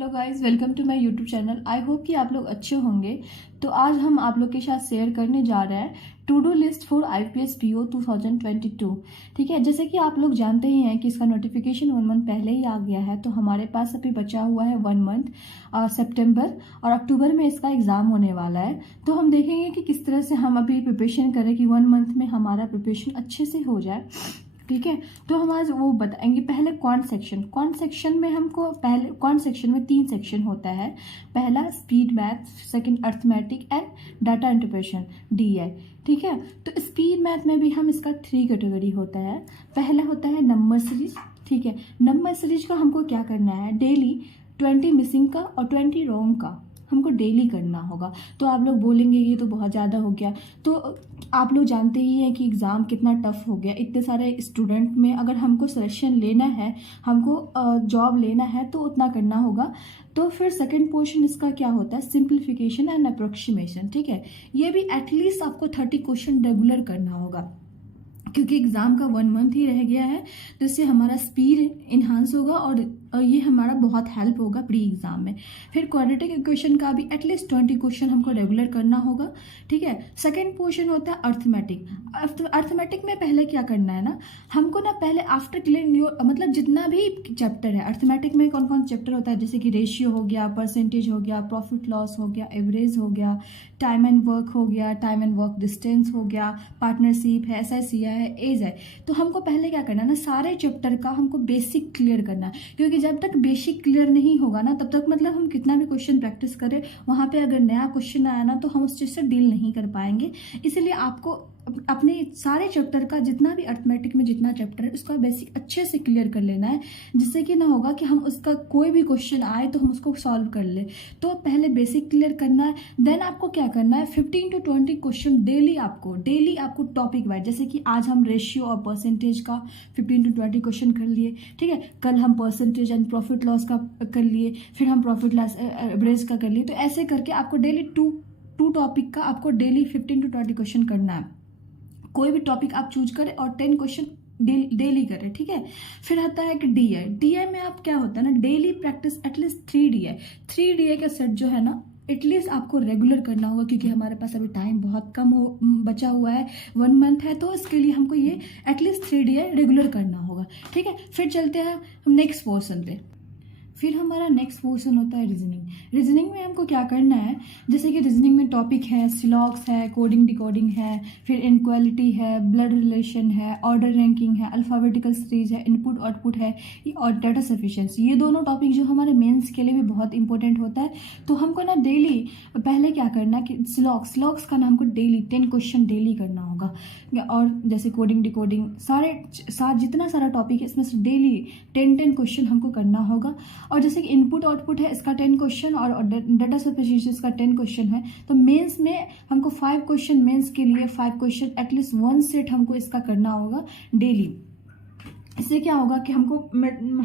Hello guys, welcome to my YouTube channel. I hope कि आप लोग अच्छे होंगे। तो आज हम आप लोग के साथ शेयर करने जा रहे हैं to do list for IPS PO 2022। ठीक है, जैसे कि आप लोग जानते ही हैं कि इसका नोटिफिकेशन 1 मंथ पहले ही आ गया है। तो हमारे पास अभी बचा हुआ है 1 मंथ, सितंबर और अक्टूबर में इसका एग्ज़ाम होने वाला है। तो हम देखेंगे कि किस तरह से हम अभी प्रिपरेशन करें कि 1 मंथ में हमारा प्रिपरेशन अच्छे से हो जाए। ठीक है, तो हम आज वो बताएंगे। पहले कौन सेक्शन में हमको पहले कौन सेक्शन में 3 सेक्शन होता है। पहला speed math, second arithmetic and data interpretation DI। ठीक है, तो स्पीड मैथ में भी हम इसका 3 कैटेगरी होता है। पहला होता है नंबर सीरीज। ठीक है, नंबर सीरीज का हमको क्या करना है, डेली 20 मिसिंग का और 20 रॉन्ग का हमको डेली करना होगा। तो आप लोग बोलेंगे ये तो बहुत ज़्यादा हो गया। तो आप लोग जानते ही हैं कि एग्ज़ाम कितना टफ हो गया। इतने सारे स्टूडेंट में अगर हमको सिलेक्शन लेना है, हमको जॉब लेना है, तो उतना करना होगा। तो फिर सेकंड पोर्शन इसका क्या होता है, सिंप्लीफिकेशन एंड अप्रोक्सीमेशन। ठीक है, ये भी एटलीस्ट आपको 30 क्वेश्चन रेगुलर करना होगा, क्योंकि एग्ज़ाम का 1 मंथ ही रह गया है। तो इससे हमारा स्पीड इन्हांस होगा और ये हमारा बहुत हेल्प होगा प्री एग्ज़ाम में। फिर क्वाड्रेटिक इक्वेशन का भी एटलीस्ट 20 क्वेश्चन हमको रेगुलर करना होगा। ठीक है, सेकंड पोर्शन होता है अर्थमेटिक। अर्थमेटिक में पहले क्या करना है ना, हमको ना पहले आफ्टर क्लियर योर मतलब जितना भी चैप्टर है अर्थमेटिक में, कौन कौन चैप्टर होता है, जैसे कि रेशियो हो गया, परसेंटेज हो गया, प्रॉफिट लॉस हो गया, एवरेज हो गया, टाइम एंड वर्क हो गया, टाइम एंड वर्क डिस्टेंस हो गया, पार्टनरशिप है, SSCI है, एज है। तो हमको पहले क्या करना है ना, सारे चैप्टर का हमको बेसिक क्लियर करना है। क्योंकि जब तक बेसिक क्लियर नहीं होगा ना, तब तक मतलब हम कितना भी क्वेश्चन प्रैक्टिस करें, वहाँ पे अगर नया क्वेश्चन आया ना, तो हम उस चीज़ से डील नहीं कर पाएंगे। इसलिए आपको अपने सारे चैप्टर का, जितना भी अर्थमेटिक में जितना चैप्टर है, उसका बेसिक अच्छे से क्लियर कर लेना है, जिससे कि ना होगा कि हम उसका कोई भी क्वेश्चन आए तो हम उसको सॉल्व कर ले। तो पहले बेसिक क्लियर करना है। देन आपको क्या करना है, 15 to 20 क्वेश्चन डेली आपको टॉपिक वाइज, जैसे कि आज हम रेशियो और परसेंटेज का 15 to 20 क्वेश्चन कर लिए। ठीक है, कल हम परसेंटेज एंड प्रॉफिट लॉस का कर लिए, फिर हम प्रॉफिट लॉस एवरेज का कर लिए। तो ऐसे करके आपको डेली टू टॉपिक का आपको डेली 15 to 20 क्वेश्चन करना है। कोई भी टॉपिक आप चूज करें और 10 क्वेश्चन डेली करें। ठीक है, फिर आता है कि DI में आप क्या होता है ना, डेली प्रैक्टिस एटलीस्ट 3 DI का सेट जो है ना, एटलीस्ट आपको रेगुलर करना होगा। क्योंकि हमारे पास अभी टाइम बहुत कम बचा हुआ है, 1 मंथ है, तो इसके लिए हमको ये एटलीस्ट 3 DI रेगुलर करना होगा। ठीक है, फिर चलते हैं नेक्स्ट पोर्शन पे। फिर हमारा नेक्स्ट पोर्शन होता है रीजनिंग में हमको क्या करना है, जैसे कि रीजनिंग में टॉपिक है, सिलॉक्स है, कोडिंग डिकोडिंग है, फिर इनक्वालिटी है, ब्लड रिलेशन है, ऑर्डर रैंकिंग है, अल्फाबेटिकल सीरीज है, इनपुट आउटपुट है और डाटा सफिशिएंसी। ये दोनों टॉपिक जो हमारे मेंस के लिए भी बहुत इंपॉर्टेंट होता है। तो हमको ना डेली पहले क्या करना कि सिलॉक्स का ना हमको डेली 10 क्वेश्चन डेली करना होगा। और जैसे कोडिंग डिकोडिंग जितना सारा टॉपिक है, इसमें से डेली 10 क्वेश्चन हमको करना होगा। और जैसे कि इनपुट आउटपुट है, इसका 10 क्वेश्चन और डाटा सफिशिएंसी इसका 10 क्वेश्चन है। तो मेंस में हमको 5 क्वेश्चन, मेंस के लिए 5 क्वेश्चन एटलीस्ट 1 सेट हमको इसका करना होगा डेली। इससे क्या होगा कि हमको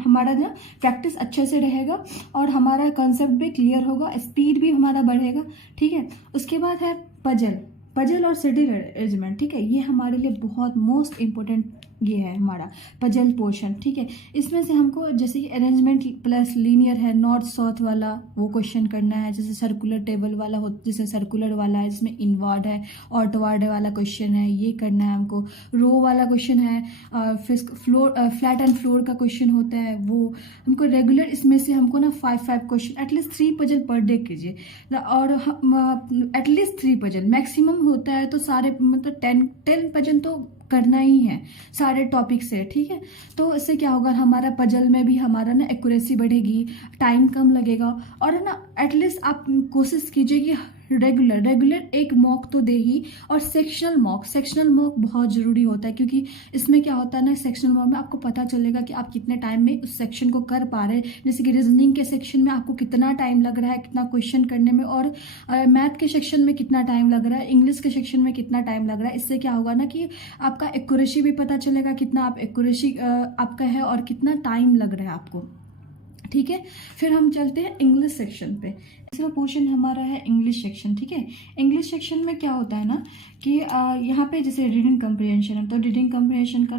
हमारा ना प्रैक्टिस अच्छे से रहेगा और हमारा कंसेप्ट भी क्लियर होगा, स्पीड भी हमारा बढ़ेगा। ठीक है, उसके बाद है पजल और सिटी अरेंजमेंट। ठीक है, ये हमारे लिए बहुत मोस्ट इम्पोर्टेंट ये है हमारा पजल पोर्शन। ठीक है, इसमें से हमको जैसे कि अरेंजमेंट प्लस लीनियर है, नॉर्थ साउथ वाला वो क्वेश्चन करना है। जैसे सर्कुलर टेबल वाला हो, जैसे सर्कुलर वाला है जिसमें इनवर्ड है, आउटवर्ड वाला क्वेश्चन है, ये करना है हमको। रो वाला क्वेश्चन है, फिर फ्लैट एंड फ्लोर का क्वेश्चन होता है, वो हमको रेगुलर इसमें से हमको ना 5 question at least 3 puzzle per day कीजिए। और एटलीस्ट 3 पजल मैक्सिमम होता है, तो सारे मतलब 10 पजल तो करना ही है सारे टॉपिक से। ठीक है, तो इससे क्या होगा, हमारा पजल में भी हमारा ना एक्यूरेसी बढ़ेगी, टाइम कम लगेगा। और ना एटलीस्ट आप कोशिश कीजिए कि रेगुलर एक मॉक तो दे ही। और सेक्शनल मॉक बहुत ज़रूरी होता है, क्योंकि इसमें क्या होता है ना, सेक्शनल मॉक में आपको पता चलेगा कि आप कितने टाइम में उस सेक्शन को कर पा रहे हैं। जैसे कि रीजनिंग के सेक्शन में आपको कितना टाइम लग रहा है, कितना क्वेश्चन करने में, और मैथ के सेक्शन में कितना टाइम लग रहा है, इंग्लिश के सेक्शन में कितना टाइम लग रहा है। इससे क्या होगा ना कि आपका एक्यूरेसी भी पता चलेगा, कितना आप एक्यूरेसी आपका है और कितना टाइम लग रहा है आपको। ठीक है, फिर हम चलते हैं इंग्लिश सेक्शन पे। इसका पोर्शन हमारा है इंग्लिश सेक्शन। ठीक है, इंग्लिश सेक्शन में क्या होता है ना कि यहाँ पे जैसे रीडिंग कम्प्रिहेंशन है, तो रीडिंग कम्प्रिहेंशन का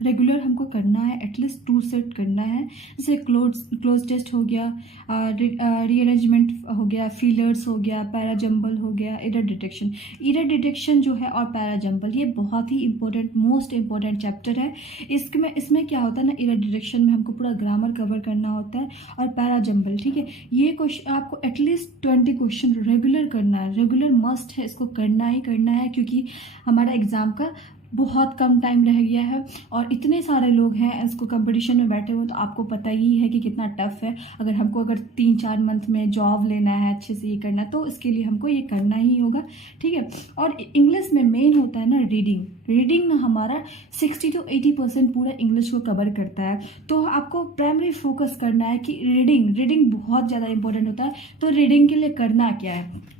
रेगुलर हमको करना है, एटलीस्ट 2 सेट करना है। जैसे क्लोज टेस्ट हो गया, रीअरेंजमेंट हो गया, फीलर्स हो गया, पैराजम्बल हो गया, एरर डिटेक्शन। एरर डिटेक्शन जो है और पैराजम्बल ये बहुत ही इंपॉर्टेंट, मोस्ट इंपॉर्टेंट चैप्टर है। इसमें क्या होता है ना, एरर डिटेक्शन में हमको पूरा ग्रामर कवर करना होता है, और पैराजम्बल, ठीक है, ये क्वेश्चन आपको एटलीस्ट 20 क्वेश्चन रेगुलर करना है, रेगुलर मस्ट है, इसको करना ही करना है, क्योंकि हमारा एग्जाम का बहुत कम टाइम रह गया है और इतने सारे लोग हैं इसको कंपटीशन में बैठे हुए, तो आपको पता ही है कि कितना टफ है। अगर 3-4 मंथ में जॉब लेना है, अच्छे से ये करना है, तो इसके लिए हमको ये करना ही होगा, ठीक है। और इंग्लिश में मेन होता है ना रीडिंग में हमारा 60 to 80% पूरा इंग्लिश को कवर करता है। तो आपको प्राइमरी फोकस करना है कि रीडिंग बहुत ज़्यादा इंपॉर्टेंट होता है। तो रीडिंग के लिए करना क्या है,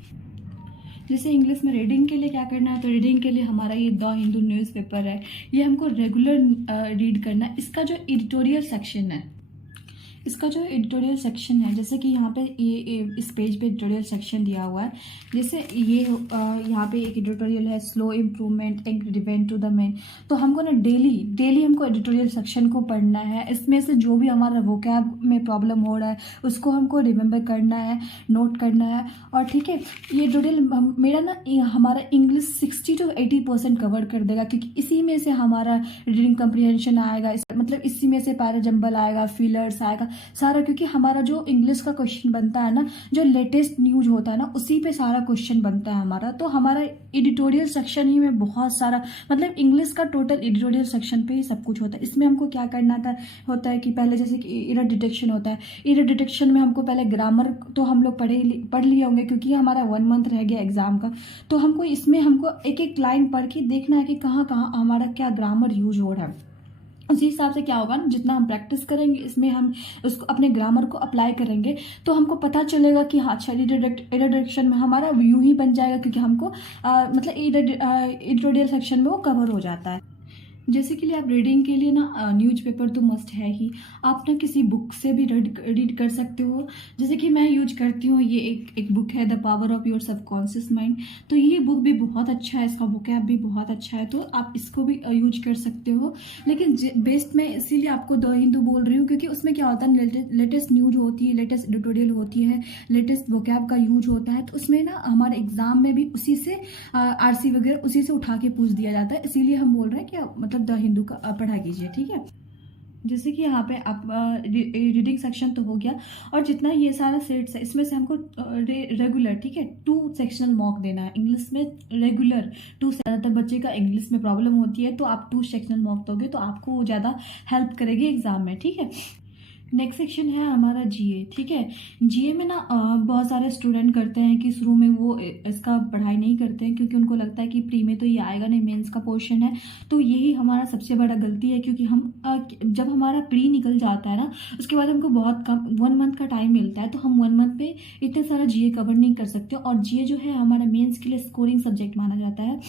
जैसे इंग्लिश में रीडिंग के लिए क्या करना है, तो रीडिंग के लिए हमारा ये द हिंदू न्यूज़पेपर है, ये हमको रेगुलर रीड करना है। इसका जो एडिटोरियल सेक्शन है, जैसे कि यहाँ पे ये इस पेज पे एडिटोरियल सेक्शन दिया हुआ है। जैसे ये यहाँ पे एक एडिटोरियल है, slow improvement ingredient to the main. तो हमको ना डेली हमको एडिटोरियल सेक्शन को पढ़ना है। इसमें से जो भी हमारा वोकैब में प्रॉब्लम हो रहा है उसको हमको रिमेंबर करना है, नोट करना है। और ठीक है, ये एडिटोरियल मेरा ना हमारा इंग्लिश 60 to 80% कवर कर देगा, क्योंकि इसी में से हमारा रीडिंग कम्प्रीहेंशन आएगा, मतलब इसी में से पैराजम्बल आएगा, फीलर्स आएगा सारा, क्योंकि हमारा जो इंग्लिश का क्वेश्चन बनता है ना, जो लेटेस्ट न्यूज होता है ना, उसी पे सारा क्वेश्चन बनता है हमारा। तो हमारा एडिटोरियल सेक्शन ही में बहुत सारा, मतलब इंग्लिश का टोटल एडिटोरियल सेक्शन पे ही सब कुछ होता है। इसमें हमको क्या करना होता है कि पहले जैसे कि एरर डिटेक्शन होता है, एरर डिटेक्शन में हमको पहले ग्रामर तो हम लोग पढ़ लिए होंगे, क्योंकि हमारा 1 मंथ रह गया एग्जाम का। तो हमको इसमें एक एक लाइन पढ़ के देखना है कि कहाँ कहाँ हमारा क्या ग्रामर यूज हो रहा है। उसी हिसाब से क्या होगा ना, जितना हम प्रैक्टिस करेंगे इसमें हम उसको अपने ग्रामर को अप्लाई करेंगे, तो हमको पता चलेगा कि हाँ अच्छा एरर डिटेक्शन में हमारा व्यू ही बन जाएगा, क्योंकि हमको मतलब एडिटोरियल सेक्शन में वो कवर हो जाता है। जैसे कि लिए आप रीडिंग के लिए ना न्यूज़पेपर तो मस्ट है ही, आप ना किसी बुक से भी रीड कर सकते हो। जैसे कि मैं यूज करती हूँ, ये एक बुक है, the power of your subconscious mind. तो ये बुक भी बहुत अच्छा है, इसका वोकैब भी बहुत अच्छा है, तो आप इसको भी यूज कर सकते हो। लेकिन बेस्ट मैं इसीलिए आपको द हिंदू बोल रही हूँ, क्योंकि उसमें क्या होता है, लेटेस्ट न्यूज होती है, लेटेस्ट एडिटोरियल होती है, लेटेस्ट वोकैब का यूज होता है। तो उसमें ना हमारे एग्जाम में भी उसी से आरसी वगैरह उसी से उठा के पूछ दिया जाता है, इसीलिए हम बोल रहे हैं कि मतलब द हिंदू का पढ़ा कीजिए, ठीक है। जैसे कि यहाँ पे आप रीडिंग सेक्शन तो हो गया, और जितना ये सारा सेट्स है इसमें से हमको रेगुलर, ठीक है, 2 सेक्शनल मॉक देना है इंग्लिश में रेगुलर। 2 ज़्यादातर बच्चे का इंग्लिश में प्रॉब्लम होती है, तो आप 2 सेक्शनल मॉक दोगे तो आपको ज़्यादा हेल्प करेगी एग्जाम में, ठीक है। नेक्स्ट सेक्शन है हमारा जीए, ठीक है। जीए में ना बहुत सारे स्टूडेंट करते हैं कि शुरू में वो इसका पढ़ाई नहीं करते हैं, क्योंकि उनको लगता है कि प्री में तो ये आएगा नहीं, मेंस का पोर्शन है। तो यही हमारा सबसे बड़ा गलती है, क्योंकि हम जब हमारा प्री निकल जाता है ना, उसके बाद हमको बहुत कम 1 मंथ का टाइम मिलता है, तो हम 1 मंथ पे इतने सारा जीए कवर नहीं कर सकते। और जीए जो है हमारा मेंस के लिए स्कोरिंग सब्जेक्ट माना जाता है,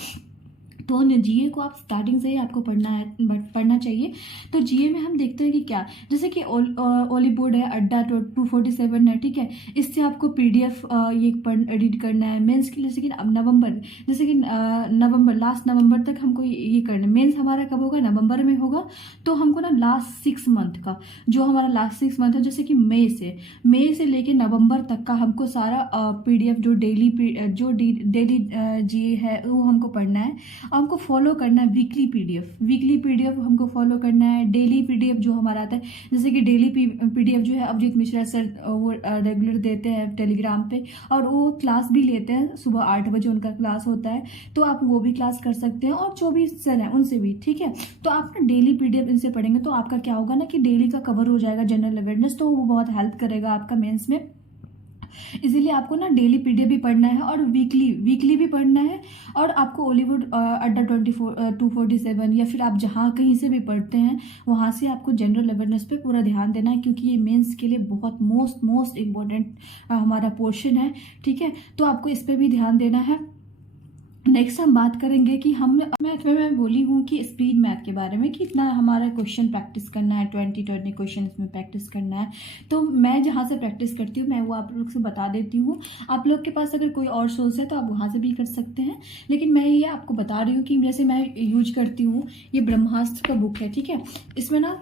तो जीए को आप स्टार्टिंग से ही आपको पढ़ना चाहिए। तो जीए में हम देखते हैं कि क्या, जैसे कि ओलीबोर्ड है, अड्डा 247 है, ठीक है। इससे आपको पीडीएफ ये रीड करना है मेंस के लिए। जैसे कि नवंबर लास्ट नवंबर तक हमको ये करना है। मेंस हमारा कब होगा, नवंबर में होगा। तो हमको ना लास्ट 6 मंथ का, जो हमारा लास्ट 6 मंथ है, जैसे कि मई से लेके नवंबर तक का हमको सारा पीडीएफ जो डेली जीए है वो हमको पढ़ना है। हमको फॉलो करना है वीकली पीडीएफ हमको फॉलो करना है। डेली पीडीएफ जो हमारा आता है, जैसे कि डेली पीडीएफ जो है अभिजीत मिश्रा सर वो रेगुलर देते हैं टेलीग्राम पे, और वो क्लास भी लेते हैं, सुबह 8 बजे उनका क्लास होता है, तो आप वो भी क्लास कर सकते हैं। और 24 सर हैं उनसे भी, ठीक है। तो आप ना डेली पीडीएफ इनसे पढ़ेंगे तो आपका क्या होगा ना कि डेली का कवर हो जाएगा जनरल अवेयरनेस, तो वो बहुत हेल्प करेगा आपका मेंस में। इसीलिए आपको ना डेली पीडीएफ भी पढ़ना है और वीकली भी पढ़ना है। और आपको ओलीवुड अड्डा 247 या फिर आप जहाँ कहीं से भी पढ़ते हैं वहाँ से आपको जनरल अवेयरनेस पे पूरा ध्यान देना है, क्योंकि ये मेंस के लिए बहुत मोस्ट इम्पोर्टेंट हमारा पोर्शन है, ठीक है। तो आपको इस पर भी ध्यान देना है। नेक्स्ट हम बात करेंगे कि हम मैथ में मैं बोली हूँ कि स्पीड मैथ के बारे में कि इतना हमारा क्वेश्चन प्रैक्टिस करना है, 20 क्वेश्चन इसमें प्रैक्टिस करना है। तो मैं जहाँ से प्रैक्टिस करती हूँ मैं वो आप लोग से बता देती हूँ। आप लोग के पास अगर कोई और सोर्स है तो आप वहाँ से भी कर सकते हैं, लेकिन मैं ये आपको बता रही हूँ कि जैसे मैं यूज करती हूँ, ये ब्रह्मास्त्र का बुक है, ठीक है। इसमें ना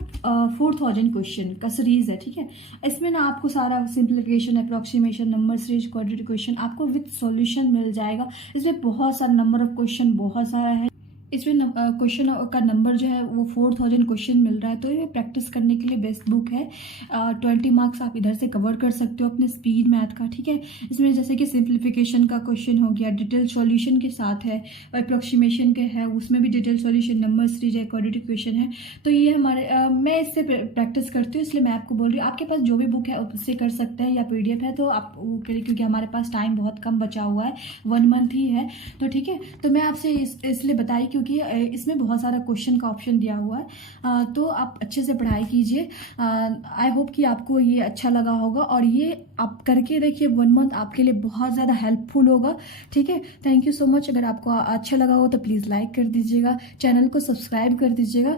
4000 क्वेश्चन का सीरीज है, ठीक है। इसमें ना आपको सारा simplification, approximation, number series, quadratic question आपको विद सॉल्यूशन मिल जाएगा। इसमें बहुत सारा नंबर ऑफ क्वेश्चन बहुत सारा है। इसमें क्वेश्चन का नंबर जो है वो 4000 क्वेश्चन मिल रहा है। तो ये प्रैक्टिस करने के लिए बेस्ट बुक है। 20 मार्क्स आप इधर से कवर कर सकते हो अपने स्पीड मैथ का, ठीक है। इसमें जैसे कि सिंप्लीफिकेशन का क्वेश्चन हो गया, डिटेल सॉल्यूशन के साथ है, अप्रोक्सीमेशन के है, उसमें भी डिटेल सॉल्यूशन, नंबर सीरीज है, क्वाड्रेटिक क्वेश्चन है। तो ये हमारे मैं इससे प्रैक्टिस करती हूँ, इसलिए मैं आपको बोल रही हूँ। आपके पास जो भी बुक है उससे कर सकते हैं, या PDF है तो आप वो करें, क्योंकि हमारे पास टाइम बहुत कम बचा हुआ है, 1 मंथ ही है। तो ठीक है, तो मैं आपसे इसलिए बताई क्योंकि इसमें बहुत सारा क्वेश्चन का ऑप्शन दिया हुआ है। तो आप अच्छे से पढ़ाई कीजिए। आई होप कि आपको ये अच्छा लगा होगा, और ये आप करके देखिए, 1 मंथ आपके लिए बहुत ज़्यादा हेल्पफुल होगा, ठीक है। Thank you so much. अगर आपको अच्छा लगा हो तो प्लीज़ लाइक कर दीजिएगा, चैनल को सब्सक्राइब कर दीजिएगा।